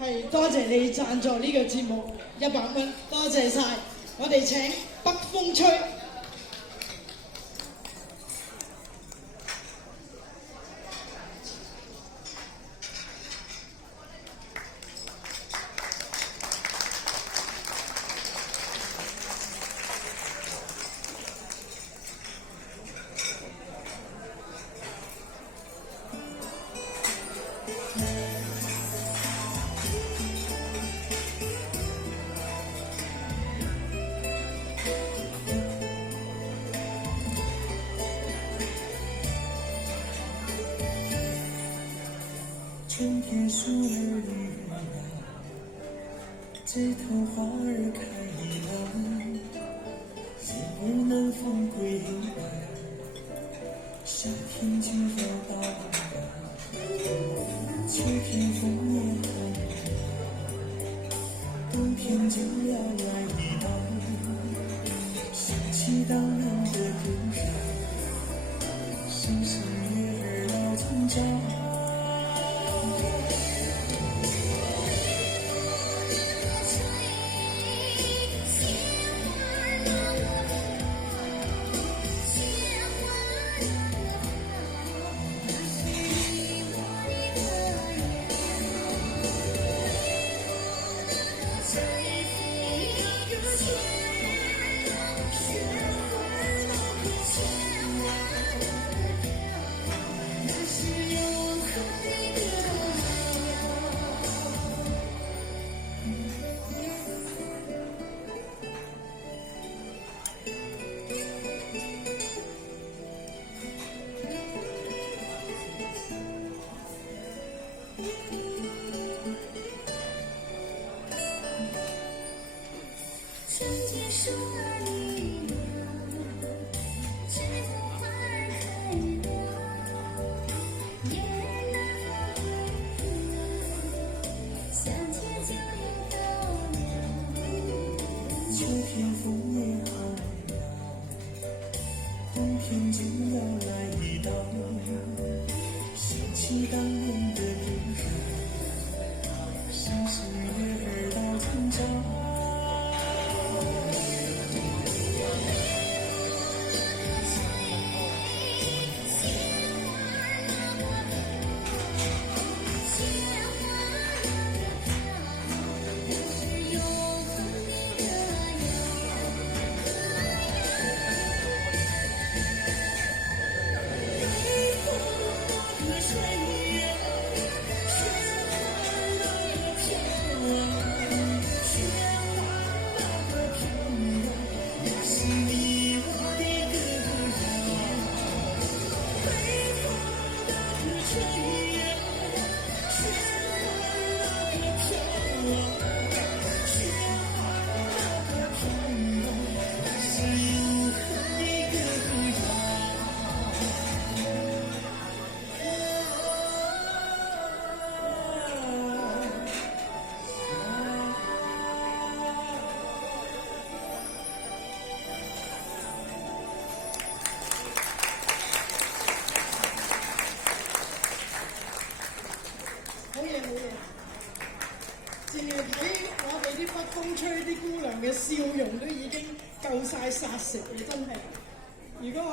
係多謝你贊助呢個節目100蚊，多謝晒。我哋請北風吹。春天树儿绿了，枝头花儿开了，燕儿南风归了，夏天就要到了，秋天枫叶红了，冬天就要来了，想起当年的故事，声声月儿老成长。春天树儿绿了，枝头花儿开了，燕儿南风归了，夏天就要到了，秋天枫叶红了，冬天就要来到，想起当年的故事，声声月儿老成长。淨係睇我哋啲北風吹啲姑娘嘅笑容都已經夠晒殺食嘅，真係。如果我